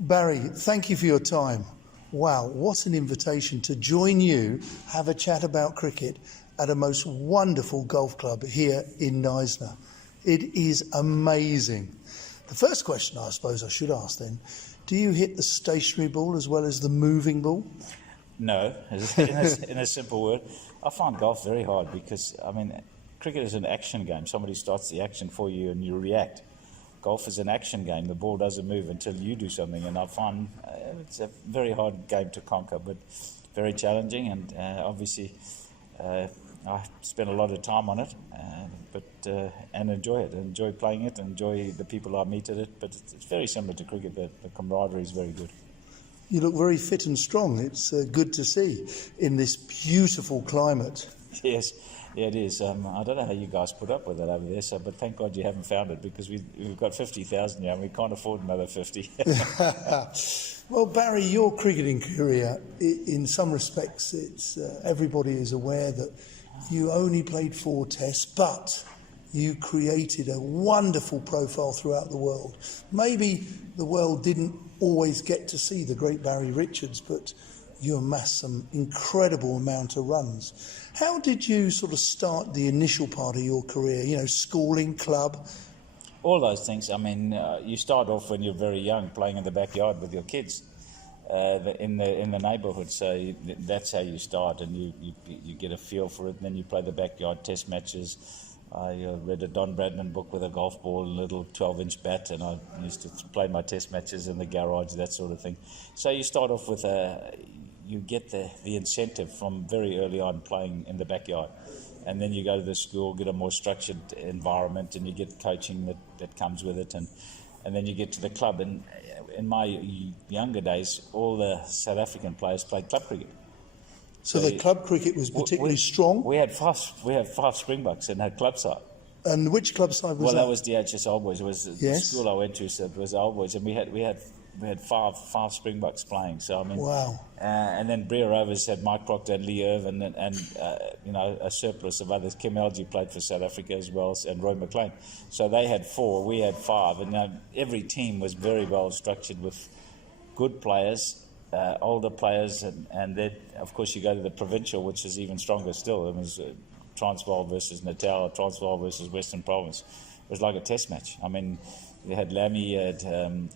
Barry, thank you for your time. Wow, what an invitation to join you, have a chat about cricket at a most wonderful golf club here in Knysna. It is amazing. The first question I suppose I should ask then, do you hit the stationary ball as well as the moving ball? No, in a simple word. I find golf very hard because, cricket is an action game. Somebody starts the action for you and you react. Golf is an action game. The ball doesn't move until you do something, and I find it's a very hard game to conquer, but very challenging, and obviously I spend a lot of time on it, and enjoy it, enjoy playing it, enjoy the people I meet at it, but it's very similar to cricket. The camaraderie is very good. You look very fit and strong. It's good to see in this beautiful climate. Yes, yeah, it is. I don't know how you guys put up with it over there, but thank God you haven't found it, because we've got 50,000 now and we can't afford another 50. Well, Barry, your cricketing career, in some respects, it's everybody is aware that you only played 4 tests, but you created a wonderful profile throughout the world. Maybe the world didn't always get to see the great Barry Richards, but you amassed some incredible amount of runs. How did you sort of start the initial part of your career? You know, schooling, club? All those things. You start off when you're very young, playing in the backyard with your kids in the neighbourhood. So that's how you start, and you get a feel for it. And then you play the backyard test matches. I read a Don Bradman book with a golf ball, a little 12-inch bat, and I used to play my test matches in the garage, that sort of thing. So you start off with you get the incentive from very early on playing in the backyard. And then you go to the school, get a more structured environment, and you get coaching that comes with it. And then you get to the club. And in my younger days, all the South African players played club cricket. So the club cricket was particularly strong? We had 5 Springboks in our club side. And which club side was that? Well, that was the HS Old Boys. It was the school I went to, so it was Old Boys. And we had 5 Springboks playing. So wow. And then Brea Rovers had Mike Proctor and Lee Irvin and a surplus of others. Kim Algie played for South Africa as well, and Roy McLean. So they had 4, we had 5, and every team was very well structured with good players, older players, and then of course you go to the provincial, which is even stronger still. It was Transvaal versus Natal, Transvaal versus Western Province. It was like a test match. You had Lammy, you had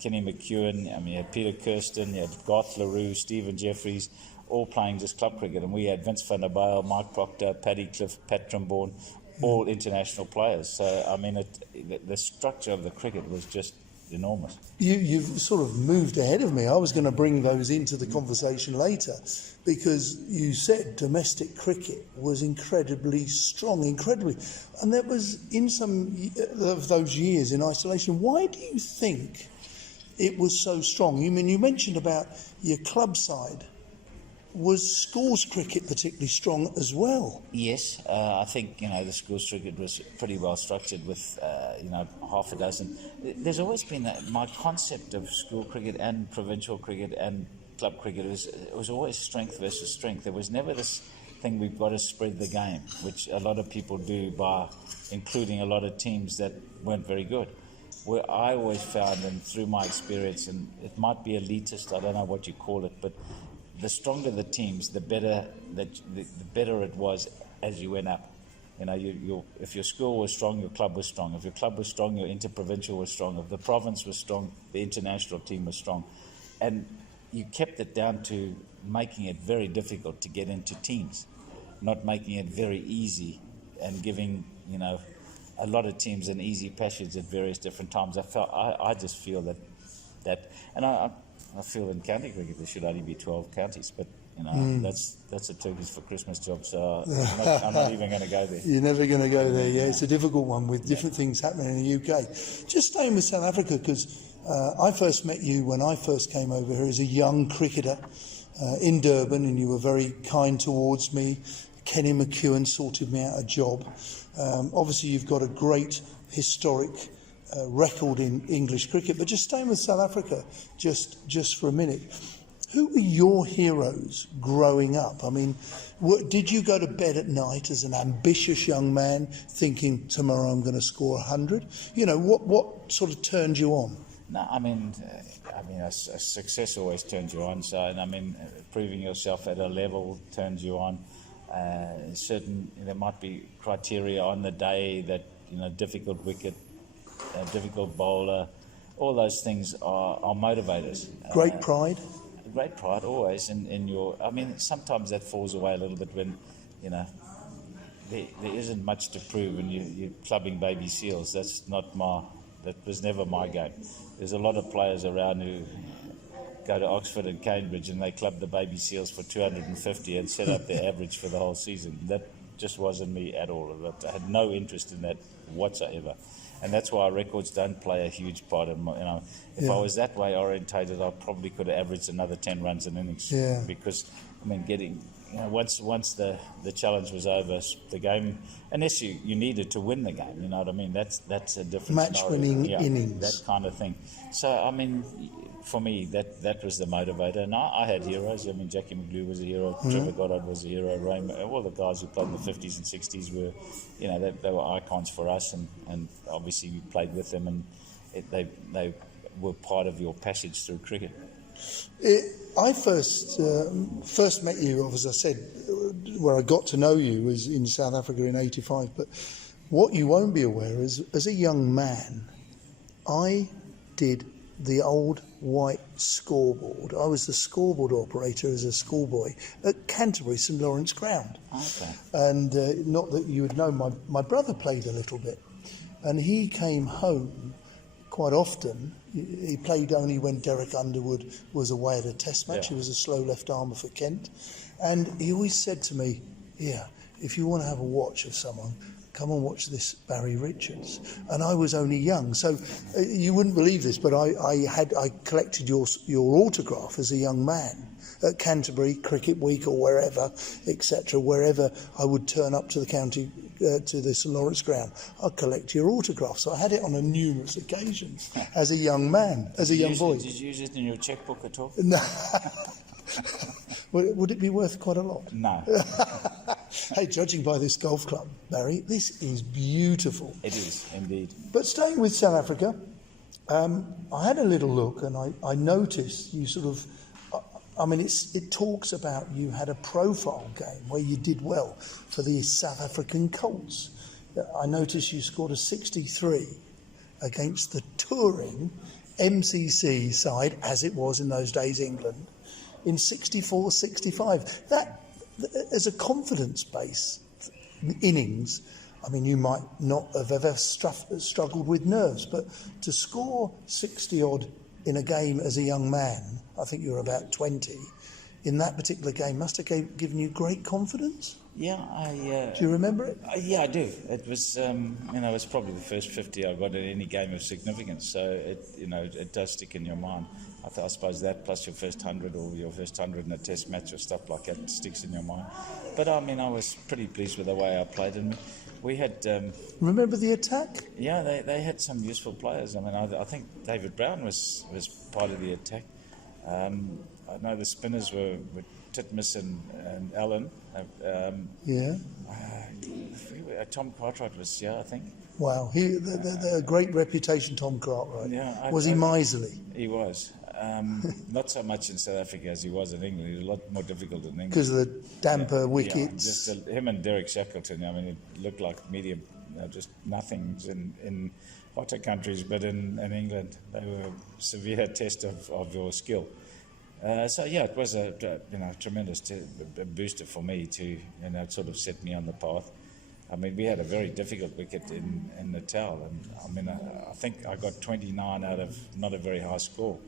Kenny McEwen, you had Peter Kirsten, you had Garth LaRue, Stephen Jeffries, all playing just club cricket. And we had Vince van der Bijl, Mike Proctor, Paddy Cliff, Pat Trimborn, all international players. So, the structure of the cricket was just enormous. You've sort of moved ahead of me. I was going to bring those into the conversation later, because you said domestic cricket was incredibly strong, and that was in some of those years in isolation. Why do you think it was so strong? You mentioned about your club side. Was schools cricket particularly strong as well? Yes, I think the schools cricket was pretty well structured with half a dozen. There's always been my concept of school cricket and provincial cricket and club cricket was always strength versus strength. There was never this thing, we've got to spread the game, which a lot of people do by including a lot of teams that weren't very good. Where I always found, and through my experience, and it might be elitist, I don't know what you call it, but the stronger the teams, the better it was as you went up. If your school was strong, your club was strong. If your club was strong, your interprovincial was strong. If the province was strong, the international team was strong. And you kept it down to making it very difficult to get into teams, not making it very easy and giving, a lot of teams an easy passage at various different times. I just feel that, and I feel in county cricket there should only be 12 counties, but that's a turkeys for Christmas job, so I'm not even going to go there. You're never going to go there, yeah. It's a difficult one with different things happening in the UK. Just staying with South Africa, because I first met you when I first came over here as a young cricketer in Durban, and you were very kind towards me. Kenny McEwen sorted me out a job. Obviously, you've got a great historic record in English cricket, but just staying with South Africa just for a minute. Who were your heroes growing up? Did you go to bed at night as an ambitious young man thinking, tomorrow I'm going to score 100? What sort of turned you on? No, I mean, a success always turns you on. So, and I mean, proving yourself at a level turns you on. There might be criteria on the day that, difficult wicket, difficult bowler, all those things are motivators. Great pride. Great pride always in your. I mean, sometimes that falls away a little bit when, there isn't much to prove and you're clubbing baby seals. That was never my game. There's a lot of players around who go to Oxford and Cambridge and they club the baby seals for 250 and set up their average for the whole season. That just wasn't me at all. I had no interest in that whatsoever. And that's why records don't play a huge part in my, if I was that way orientated, I probably could have averaged another 10 runs an innings. Yeah. Because, once the challenge was over, the game, unless you needed to win the game, you know what I mean? That's a different match-winning innings. That kind of thing. So, I mean, for me, that was the motivator. And I had heroes. I mean, Jackie McGlew was a hero. Trevor Goddard was a hero. Raymond, all the guys who played in the 50s and 60s were, they were icons for us. And obviously we played with them and they were part of your passage through cricket. I first met you, as I said, where I got to know you was in South Africa in '85. But what you won't be aware is, as a young man, I did the old white scoreboard. I was the scoreboard operator as a schoolboy at Canterbury St Lawrence Ground. Okay. And not that you would know, my brother played a little bit, and he came home quite often. He played only when Derek Underwood was away at a test match. Yeah. He was a slow left armer for Kent. And he always said to me, if you want to have a watch of someone, come and watch this Barry Richards. And I was only young, so you wouldn't believe this, but I collected your autograph as a young man at Canterbury Cricket Week or wherever, etc. Wherever I would turn up to the county, to the St Lawrence Ground, I'd collect your autograph. So I had it on numerous occasions as a young man, as a young boy. Did you use it in your checkbook at all? No. Would it be worth quite a lot? No. Hey, judging by this golf club, Barry, this is beautiful. It is, indeed. But staying with South Africa, I had a little look and I noticed you sort of, it talks about you had a profile game where you did well for the South African Colts. I noticed you scored a 63 against the touring MCC side, as it was in those days, England, in 64-65. That, as a confidence-based innings, you might not have ever struggled with nerves, but to score 60-odd in a game as a young man, I think you were about 20, in that particular game must have given you great confidence? Yeah, do you remember it? Yeah, I do. It was, it was probably the first 50 I got in any game of significance. So it does stick in your mind. I suppose that plus your first 100 or your first 100 in a test match or stuff like that sticks in your mind. But I was pretty pleased with the way I played, and we had. Remember the attack? Yeah, they had some useful players. I think David Brown was part of the attack. I know the spinners were Titmus and Allen. Tom Cartwright was, I think. Wow, the great reputation, Tom Cartwright. Yeah, was he miserly? He was. Not so much in South Africa as he was in England. He was a lot more difficult in England. Because of the damper wickets. Just him and Derek Shackleton, it looked like medium, just nothings in hotter countries, but in England, they were a severe test of your skill. It was a tremendous booster for me to, it sort of set me on the path. We had a very difficult wicket in Natal, and I think I got 29 out of not a very high score,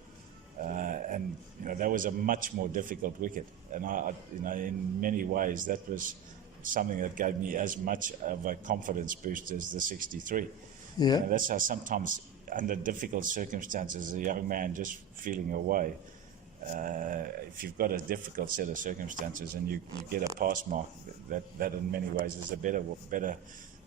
and that was a much more difficult wicket, and I in many ways that was something that gave me as much of a confidence boost as the 63. Yeah, that's how sometimes under difficult circumstances, a young man just feeling away. If you've got a difficult set of circumstances and you get a pass mark, that in many ways is a better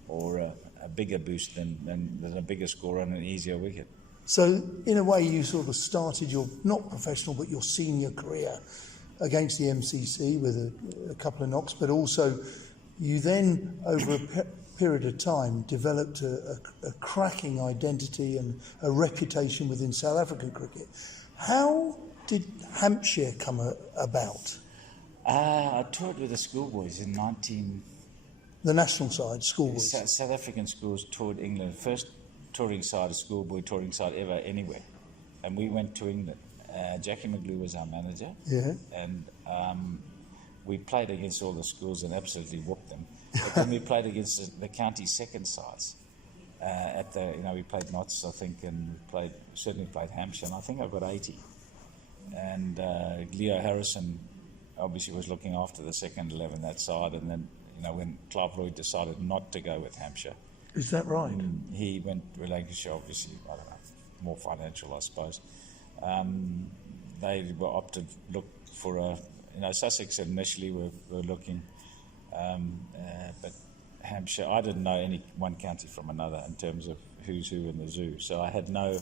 or a bigger boost than a bigger score on an easier wicket. So in a way you sort of started your, not professional, but your senior career against the MCC with a couple of knocks, but also you then over a period of time, developed a cracking identity and a reputation within South African cricket. How did Hampshire come about? I toured with the schoolboys in The national side, schoolboys. South African schools toured England. First touring side, a schoolboy touring side ever anywhere. And we went to England. Jackie McGlue was our manager. Yeah. And we played against all the schools and absolutely whooped them. But then we played against the county second sides. We played Notts, I think, and certainly played Hampshire, and I think I got 80. And Leo Harrison obviously was looking after the second 11 that side, and then when Clive Lloyd decided not to go with Hampshire, Is that right? he went with Lancashire, obviously, I don't know, more financial, I suppose. They were opted look for Sussex initially were looking, but Hampshire, I didn't know any one county from another in terms of who's who in the zoo, so I had no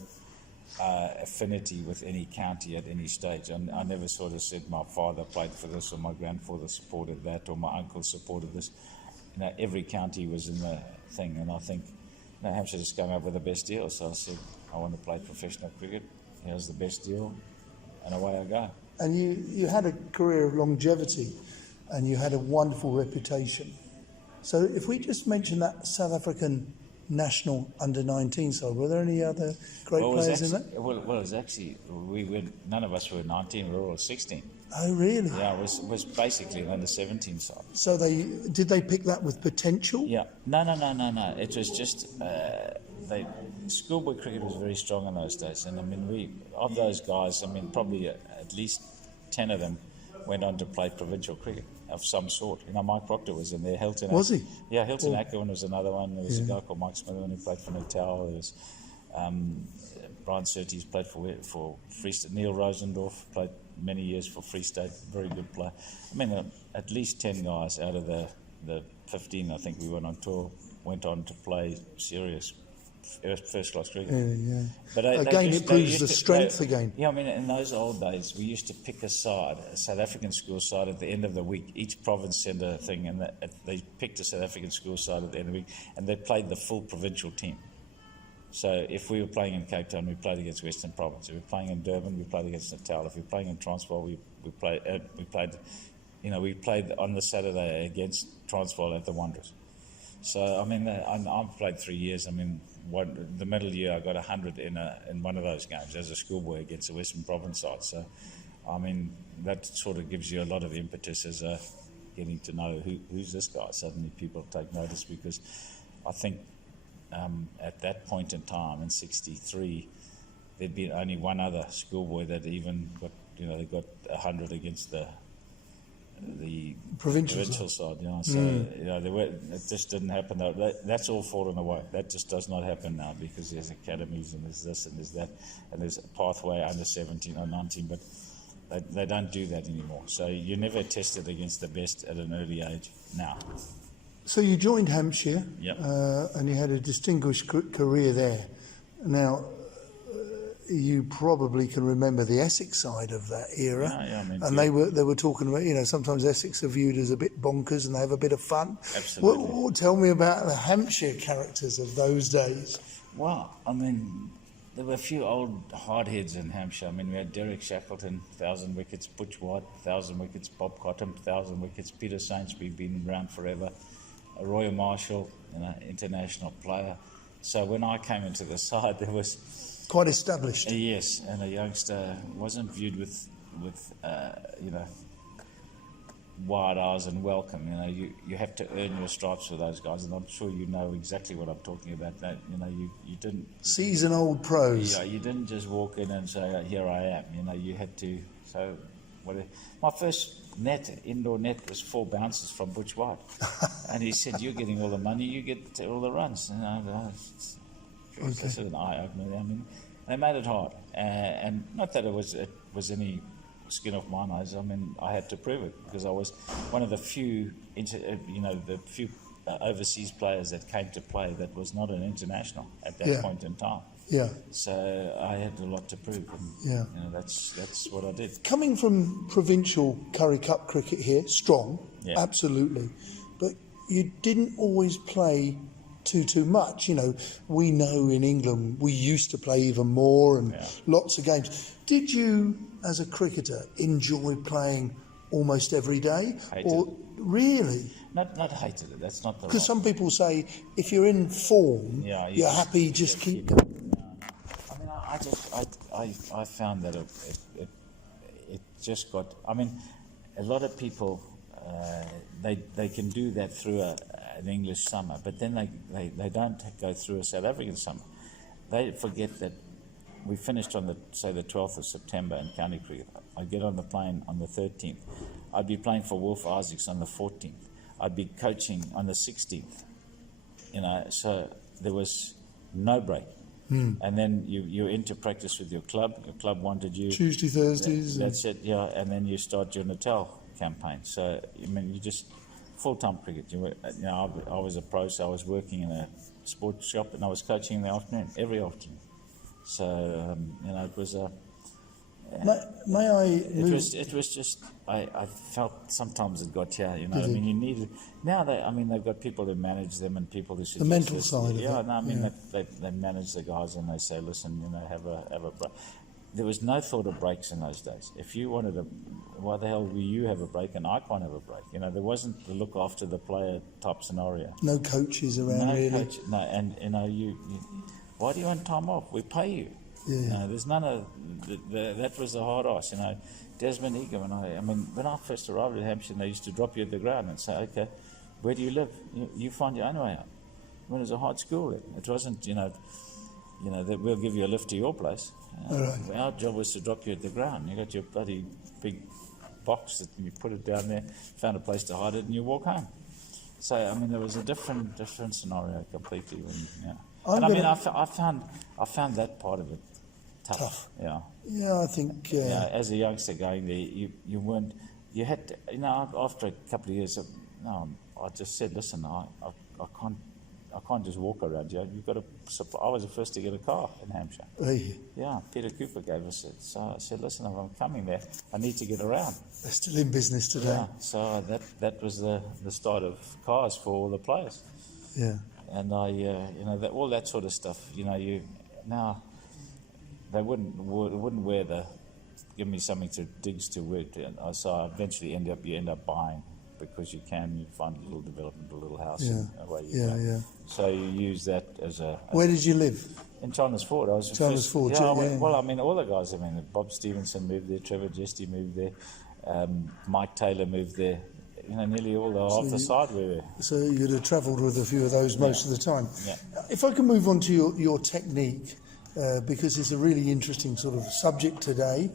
affinity with any county at any stage. And I never sort of said my father played for this or my grandfather supported that or my uncle supported this. Every county was in the thing, and I think Hampshire just came up with the best deal. So I said, I want to play professional cricket. Here's the best deal, and away I go. And you had a career of longevity, and you had a wonderful reputation. So if we just mention that South African national under-19 side, were there any other great players in that? Well, it was actually, none of us were 19, we were all 16. Oh, really? Yeah, it was basically an under-17 side. So did they pick that with potential? Yeah. No. It was just, schoolboy cricket was very strong in those days. And I mean, of those guys, probably at least 10 of them went on to play provincial cricket of some sort. Mike Proctor was in there. Hilton. Was he? Yeah, Hilton Ackerman was another one. There was a guy called Mike Smitherman who played for Natal. There was Brian Surtees played for Free State. Neil Rosendorff played many years for Free State. Very good player. At least 10 guys out of the 15 I think we went on tour went on to play serious first-class cricket. Yeah. But it proves the strength again. Yeah, in those old days, we used to pick a side, a South African school side at the end of the week. Each province sent a thing, and they picked a South African school side at the end of the week, and they played the full provincial team. So if we were playing in Cape Town, we played against Western Province. If we were playing in Durban, we played against Natal. If we were playing in Transvaal, we played on the Saturday against Transvaal at the Wanderers. So I've played 3 years. The middle year I got 100 in one of those games as a schoolboy against the Western Province side. So, that sort of gives you a lot of impetus as getting to know who's this guy. Suddenly people take notice, because I think at that point in time in '63 there'd been only one other schoolboy that even got they got 100 against the provincial side, So it just didn't happen. That's all fallen away. That just does not happen now, because there's academies and there's this and there's that, and there's a pathway under 17 or 19, but they don't do that anymore. So you're never tested against the best at an early age now. So you joined Hampshire, Yep. And you had a distinguished career there. Now, you probably can remember the Essex side of that era, and they were talking about sometimes Essex are viewed as a bit bonkers and they have a bit of fun. Absolutely. Tell me about the Hampshire characters of those days. Well, there were a few old hardheads in Hampshire. We had Derek Shackleton, 1,000 wickets, Butch White, 1,000 wickets, Bob Cotton, 1,000 wickets, Peter Sainsbury, been around forever, Roy Marshall, international player. So when I came into the side, there was quite established. Yes, and a youngster wasn't viewed with wide eyes and welcome. You have to earn your stripes for those guys, and I'm sure you know exactly what I'm talking about. That you didn't seasoned old pros. Yeah, you didn't just walk in and say, "Here I am." You had to. So, my first indoor net was 4 bounces from Butch White, and he said, "You're getting all the money, you get all the runs." This is an eye-opener. They made it hard, and not that it was any skin off my nose. I had to prove it, because I was one of the few, overseas players that came to play that was not an international at that point in time. Yeah. So I had a lot to prove, and that's what I did. Coming from provincial Currie Cup cricket here, strong, Yeah. absolutely, but you didn't always play too much. You know, we know in England we used to play even more and lots of games. Did you, as a cricketer, enjoy playing almost every day? Hated it. Really? Not hated it. That's not the. Because some people say if you're in form, you're happy. Just keep going. I mean, I found that it just got. I mean, a lot of people they can do that through an English summer, but then they don't go through a South African summer. They forget that we finished on the 12th of September in county cricket. I'd get on the plane on the 13th. I'd be playing for Wolf Isaacs on the 14th. I'd be coaching on the 16th. You know, so there was no break. And then you're into practice with your club. Your club wanted you. Tuesday, Thursdays. That's it, yeah. And then you start your Natal campaign. So, I mean, you just full-time cricket. I was a pro, so I was working in a sports shop and I was coaching in the afternoon, every afternoon. So, it was a... May I move? It was just, I felt sometimes it got here, you know. I mean, you needed, now they've got people who manage them and people who suggest the mental this. side of it. Yeah, no, I mean, they manage the guys and they say, listen, have a break. There was no thought of breaks in those days. If you wanted why the hell will you have a break and I can't have a break? You know, there wasn't the look after the player type scenario. No coaches around, really. No, and, you why do you want time off? We pay you. Yeah. There's none of that was the hard ass, you know. Desmond Egan, when I first arrived at Hampshire, they used to drop you at the ground and say, okay, where do you live? You find your own way out. When it was a hard school, it wasn't, that we'll give you a lift to your place. Right. Our job was to drop you at the ground. You got your bloody big box that you put it down there, found a place to hide it, and you walk home. So there was a different scenario completely. I found that part of it tough. Yeah. Yeah, I think. As a youngster going there, you weren't. You had to. After a couple of years, I just said, listen, I can't just walk around. You've got to. I was the first to get a car in Hampshire. Hey. Yeah, Peter Cooper gave us it. So I said, listen, if I'm coming there, I need to get around. They're still in business today. Yeah. So that was the start of cars for all the players. Yeah. And that all that sort of stuff. Now they wouldn't wear give me something to digs to wear. So I eventually you end up buying because you find a little development, a little house. Yeah. So you use that as a. Where did you live? In Chandler's Ford. I was Chandler's Ford. Yeah. Well, all the guys. Bob Stevenson moved there. Trevor Jesty moved there. Mike Taylor moved there. Nearly all half the side were there. So you'd have travelled with a few of those most of the time. Yeah. If I can move on to your technique, because it's a really interesting sort of subject today.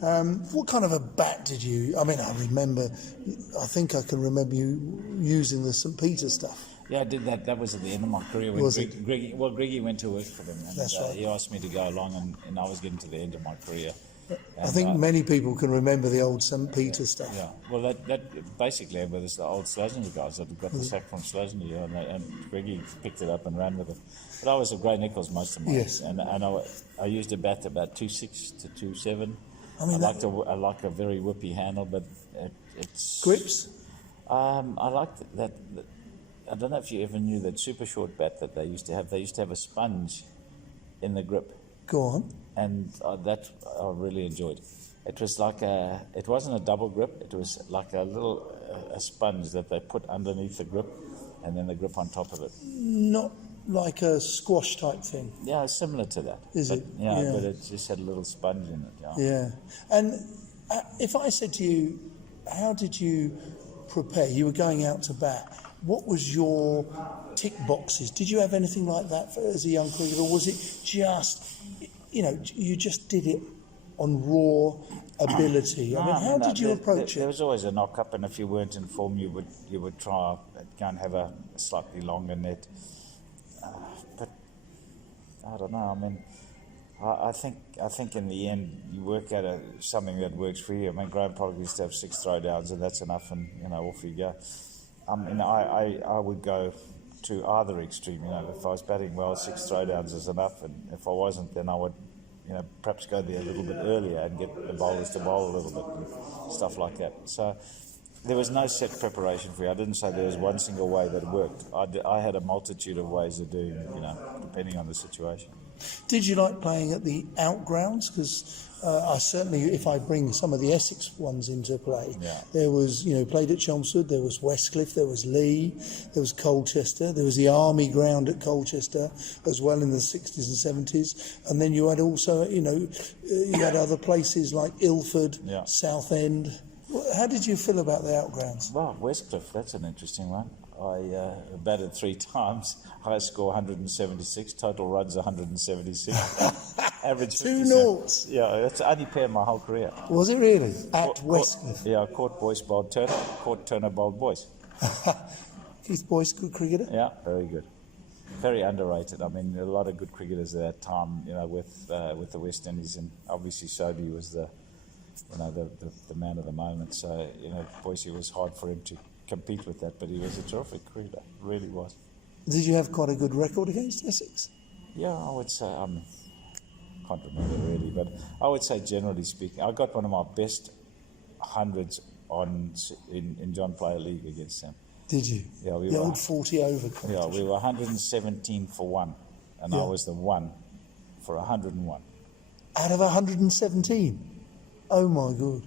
What kind of a bat did you... I think I can remember you using the St. Peter stuff. Yeah, I did that. That was at the end of my career. When Greggy went to work for them. And That's right. He asked me to go along and I was getting to the end of my career. I think many people can remember the old St. Peter stuff. Yeah, well, that basically was the old Slazenger guys that got the sack from Slazenger, and Greggy picked it up and ran with it. But I was at Grey Nichols most of my Yes. and I used a bat about 2.6 to 2.7. I like a very whippy handle, but it's Grips? I liked that. I don't know if you ever knew that super short bat that they used to have. They used to have a sponge in the grip. Go on. And that I really enjoyed. It was it wasn't a double grip. It was like a little a sponge that they put underneath the grip, and then the grip on top of it. Not like a squash type thing. Yeah, similar to that. Is it? Yeah, but it just had a little sponge in it. Yeah. Yeah. And if I said to you, how did you prepare? You were going out to bat. What was your tick boxes? Did you have anything like that as a young cricketer, or was it just, you just did it on raw ability? How did you approach it? There was always a knock-up, and if you weren't in form, you would try go and have a slightly longer net. But I don't know. I think in the end you work out something that works for you. Graham probably used to have 6 throwdowns, and that's enough, and off you go. I would go to either extreme. If I was batting well, 6 throwdowns is enough, and if I wasn't, then I would, perhaps go there a little bit earlier and get the bowlers to bowl a little bit and stuff like that. So there was no set preparation for you. I didn't say there was one single way that worked. I had a multitude of ways of doing it, depending on the situation. Did you like playing at the outgrounds? Because I certainly, if I bring some of the Essex ones into play, there was, played at Chelmsford, there was Westcliff, there was Lee, there was Colchester, there was the Army ground at Colchester as well in the 60s and 70s. And then you had also, you had other places like Ilford, Southend. How did you feel about the outgrounds? Well, Westcliff, that's an interesting one. I batted 3 times, high score 176, total runs 176, average 2 50. noughts. Yeah, that's the only pair in my whole career. Was it really? At Westcliff? Caught Boyce bowled Turner, caught Turner bowled Boyce. Keith Boyce, good cricketer? Yeah, very good. Very underrated. I mean, a lot of good cricketers at that time, with the West Indies, and obviously Sobey was the man of the moment. So, Boyce, it was hard for him to compete with that, but he was a terrific cricketer, really was. Did you have quite a good record against Essex? Yeah, I would say, can't remember really, but I would say generally speaking, I got one of my best hundreds in John Player League against them. Did you? Yeah, the old 40 over competition. Yeah, we were 117 for 1, and I was the 1 for 101. Out of 117? Oh my God.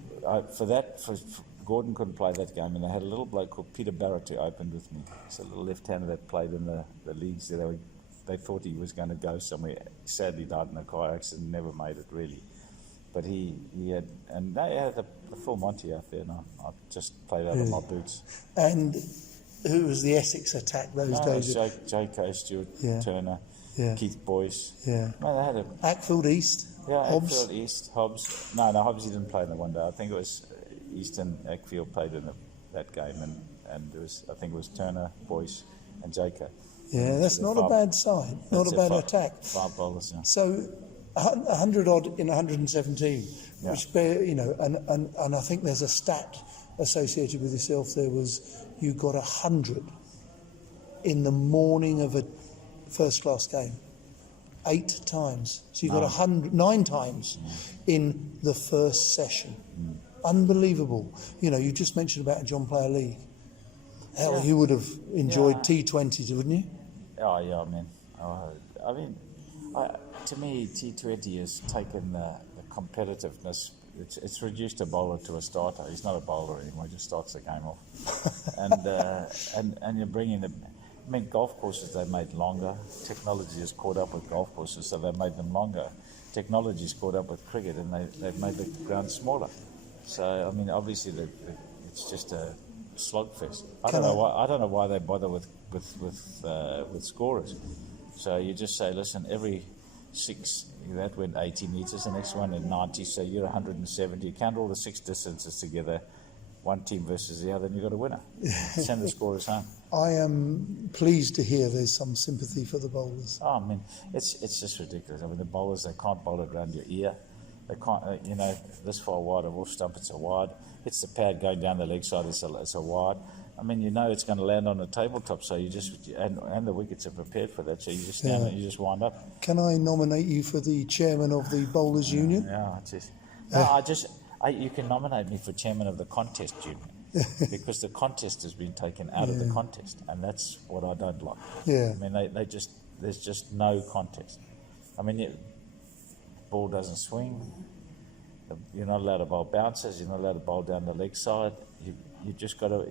Gordon couldn't play that game, and they had a little bloke called Peter Barrett who opened with me. It's a little left-hander that played in the leagues. They thought he was going to go somewhere. Sadly died in a car accident, never made it really. But he had, and they had the full Monty out there, and I just played out of my boots. And who was the Essex attack those days? J.K. Stewart, Turner, Keith Boyce. Yeah. No, they had a Ackfield East. Yeah, Hobbs. Ackfield East, Hobbs. No, Hobbs, he didn't play in the one day. I think it was East and Ackfield played in that game, and I think it was Turner, Boyce, and J.K. Yeah, that's not a bad side, not a bad attack. 5 bowlers, yeah. So 100 odd in 117, which and I think there's a stat associated with yourself. There was you got 100 in the morning of a first-class game. 8 times. So you got 9 times in the first session. Unbelievable. You just mentioned about a John Player League. Hell, you would have enjoyed T20s, wouldn't you? Oh, yeah, man. To me, T20 has taken the competitiveness. It's reduced a bowler to a starter. He's not a bowler anymore. He just starts the game off. and you're bringing the... I mean, golf courses they made longer. Technology has caught up with golf courses, so they've made them longer. Technology's caught up with cricket, and they've made the ground smaller. So, I mean, obviously, it's just a slugfest. I don't know why they bother with scorers. So you just say, listen, every 6 that went 80 metres, the next one at 90, so you're 170. You count all the 6 distances together, one team versus the other, and you've got a winner. Send the scorers home. I am pleased to hear there's some sympathy for the bowlers. Oh, I mean, it's just ridiculous. I mean, the bowlers, they can't bowl it around your ear. They can't, this far wide, of off stump, it's a wide. It's the pad going down the leg side, it's a wide. I mean, it's going to land on the tabletop, so you just, and the wickets are prepared for that, so you just stand and you just wind up. Can I nominate you for the chairman of the Bowlers Union? You can nominate me for chairman of the contest union. Because the contest has been taken out of the contest, and that's what I don't like. Yeah. I mean, there's just no contest. I mean, the ball doesn't swing. You're not allowed to bowl bounces. You're not allowed to bowl down the leg side. You just got to.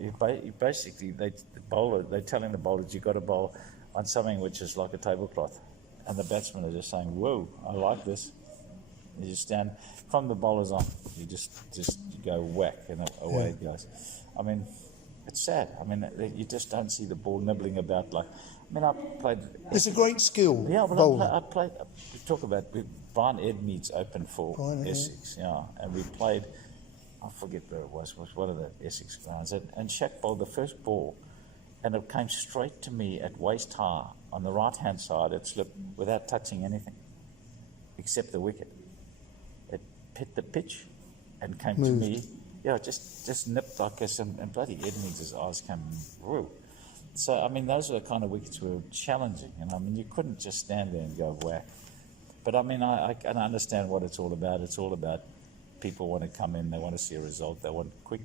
They're telling the bowlers you've got to bowl on something which is like a tablecloth, and the batsmen are just saying, "Whoa, I like this." You just stand from the bowlers on. You just go whack and away it goes. I mean, it's sad. I mean, you just don't see the ball nibbling about like. I mean, I played. It's a great skill. Yeah, well, I played. We talk about Brian Edmeades opened for Essex, and we played. I forget where it was one of the Essex grounds, and Shaq bowled the first ball, and it came straight to me at waist high on the right hand side. It slipped without touching anything, except the wicket. It hit the pitch, and came to me. Yeah, just nipped like this, and bloody Edmeades' eyes came through. So, I mean, those are the kind of wickets were challenging. And I mean, you couldn't just stand there and go whack. But I mean, I understand what it's all about. It's all about people want to come in, they want to see a result, they want quick.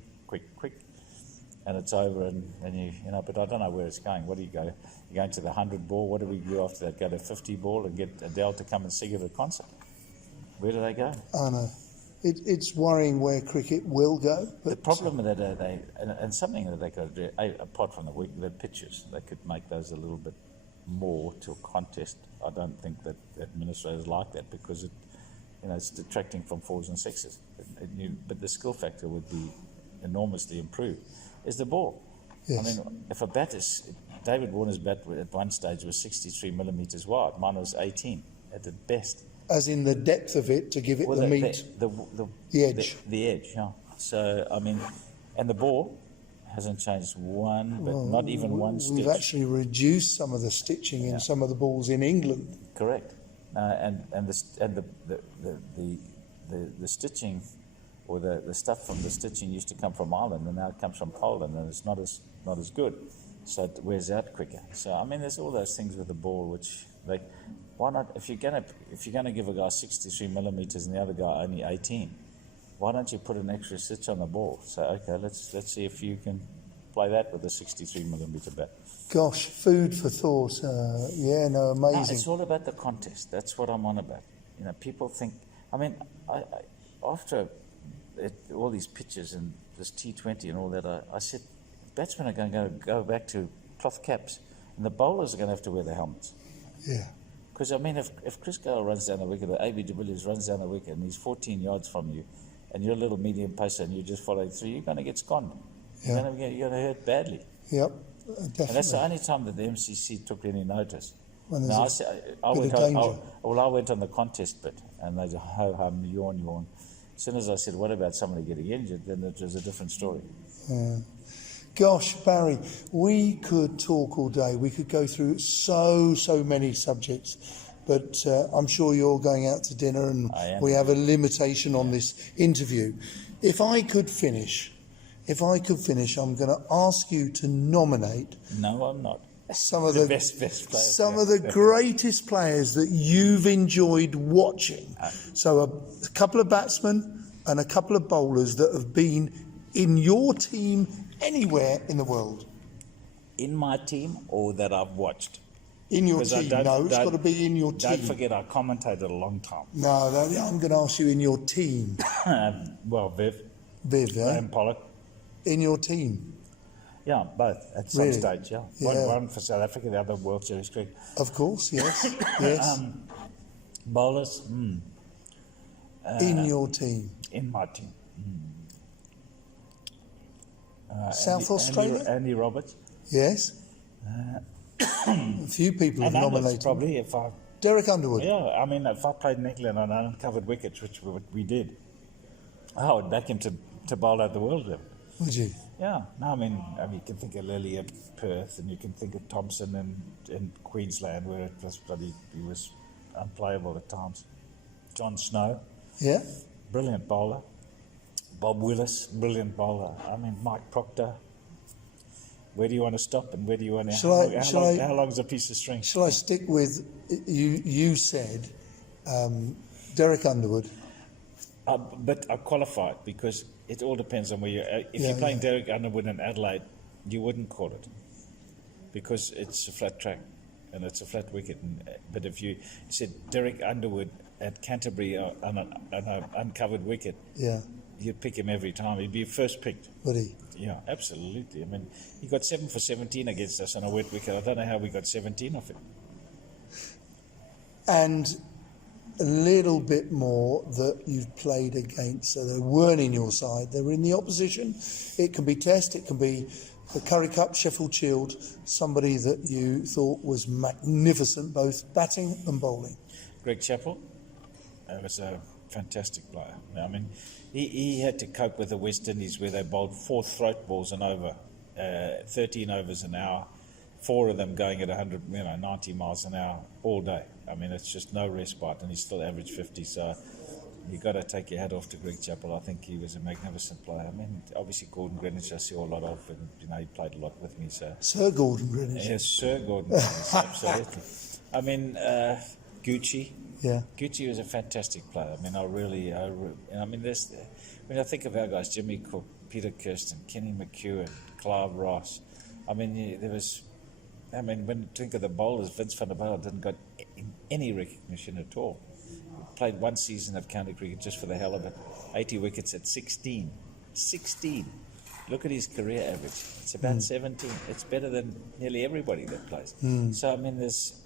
and it's over, and you know. But I don't know where it's going. What do you go? You going to the 100 ball? What do we do after that? Go to 50 ball and get Adele to come and sing at a concert? Where do they go? I know. It's worrying where cricket will go. But The problem that and something that they could do, apart from the pitches, they could make those a little bit more to a contest. I don't think that administrators like that because it's detracting from fours and sixes. But the skill factor would be enormously improved. Is the ball? Yes. I mean, if a bat is David Warner's bat at one stage was 63 millimeters wide, mine was 18 at the best. As in the depth of it to give it the meat, the edge. The edge, yeah. So, I mean, and the ball hasn't changed not even one stitch. We've actually reduced some of the stitching in some of the balls in England. Correct. And the stitching, or the stuff from the stitching used to come from Ireland, and now it comes from Poland, and it's not as good. So it wears out quicker. So I mean, there's all those things with the ball which why not? If you're gonna give a guy 63 millimeters and the other guy only 18, why don't you put an extra stitch on the ball? So okay, let's see if you can play that with a 63 millimeter bat. Gosh, food for thought. Amazing. No, it's all about the contest. That's what I'm on about. You know, people think. I mean, after all these pitches and this T20 and all that, I said, batsmen are going to go back to cloth caps, and the bowlers are going to have to wear the helmets. Yeah. Because, I mean, if Chris Gale runs down the wicket, or AB de Villiers runs down the wicket, and he's 14 yards from you, and you're a little medium pacer, and you're just following through, you're going to get sconned. You're going to hurt badly. Yep, definitely. And that's the only time that the MCC took any notice. When Now, there's I bit went of danger. I went on the contest bit, and they just ho-hum, yawn. As soon as I said, what about somebody getting injured, then it was a different story. Yeah. Gosh, Barry, we could talk all day. We could go through so many subjects, but I'm sure you're going out to dinner and we have a limitation on this interview. If I could finish, I'm going to ask you to nominate. No, I'm not. Some of the best players. Some of the greatest players that you've enjoyed watching. So a couple of batsmen and a couple of bowlers that have been in your team anywhere in the world. In my team, or that I've watched? In your team. No, it's got to be in your team. Don't forget, I commentated a long time. No, I'm going to ask you in your team. Well, Viv, and Pollock. In your team. Yeah, both at some stage. Yeah, Yeah. One for South Africa, the other World Series cricket. Of course, yes, yes. Bowlers. In your team. In my team. South Australia. Andy Roberts. Yes. A few people have nominated. Probably if I. Derek Underwood. Yeah, I mean, if I played in England on uncovered wickets, which we did, I would back him to bowl out the world with. Would you? Yeah. No, I mean, you can think of Lilly at Perth, and you can think of Thompson in Queensland, where it was he was unplayable at times. John Snow. Yeah. Brilliant bowler. Bob Willis, brilliant bowler. I mean, Mike Proctor. Where do you want to stop, and where do you want to? How long is a piece of string? Shall I stick with you? You said Derek Underwood. But I qualify it because it all depends on where you're. If you're playing Derek Underwood in Adelaide, you wouldn't call it because it's a flat track and it's a flat wicket. But if you said Derek Underwood at Canterbury on an uncovered wicket, you'd pick him every time. He'd be first picked. Would he? Yeah, absolutely. I mean, he got 7 for 17 against us on a wet wicket. I don't know how we got 17 off him. And a little bit more that you've played against. So they weren't in your side, they were in the opposition. It can be Test, it can be the Currie Cup, Sheffield Shield, somebody that you thought was magnificent, both batting and bowling. Greg Chappell was a fantastic player. I mean, he had to cope with the West Indies where they bowled 4 throat balls and over, 13 overs an hour, 4 of them going at 90 miles an hour all day. I mean, it's just no respite, and he still averaged 50. So you've got to take your hat off to Greg Chappell. I think he was a magnificent player. I mean, obviously Gordon Greenwich I saw a lot of, and he played a lot with me. So Sir Gordon Greenwich. Yes, Sir Gordon Greenwich, absolutely. I mean, Gucci. Yeah. Gucci was a fantastic player. I mean, I mean, When I think of our guys, Jimmy Cook, Peter Kirsten, Kenny McEwen, Clive Ross, I mean, there was, I mean, when you think of the bowlers, Vince van der Bijl didn't get any recognition at all. Played one season of county cricket just for the hell of it. 80 wickets at 16. 16. Look at his career average. It's about 17. It's better than nearly everybody that plays. So, I mean, there's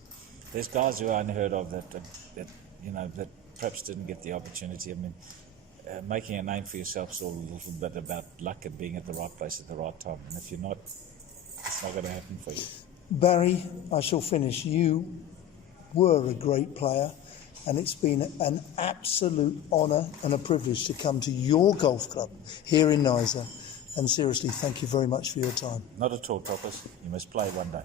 guys who are unheard of that perhaps didn't get the opportunity. I mean, making a name for yourself is all a little bit about luck and being at the right place at the right time. And if you're not, it's not going to happen for you. Barry, I shall finish. You were a great player, and it's been an absolute honour and a privilege to come to your golf club here in Knysna. And seriously, thank you very much for your time. Not at all, Toppers. You must play one day.